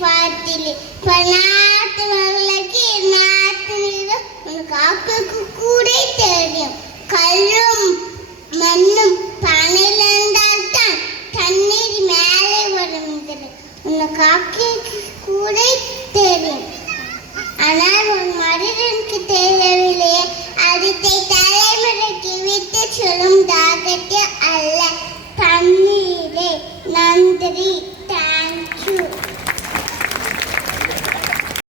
பாட்டிலே நாட்டு மகளுக்கு நாட்டு நீரும் உனக்கு காப்புக்கு கூட தெரியும். கல்லும் மண்ணும் பானையில் இருந்தால்தான் தண்ணீர் மேலே வரும். உன்னை காக்கைக்கு கூட தெரியும். ஆனால் உன் மனிதனுக்கு தெரியவில்லையே. அடுத்த தலைமுறைக்கு விட்டு சொல்லும் தாகத்தை அல்ல. தண்ணீரே. நன்றி.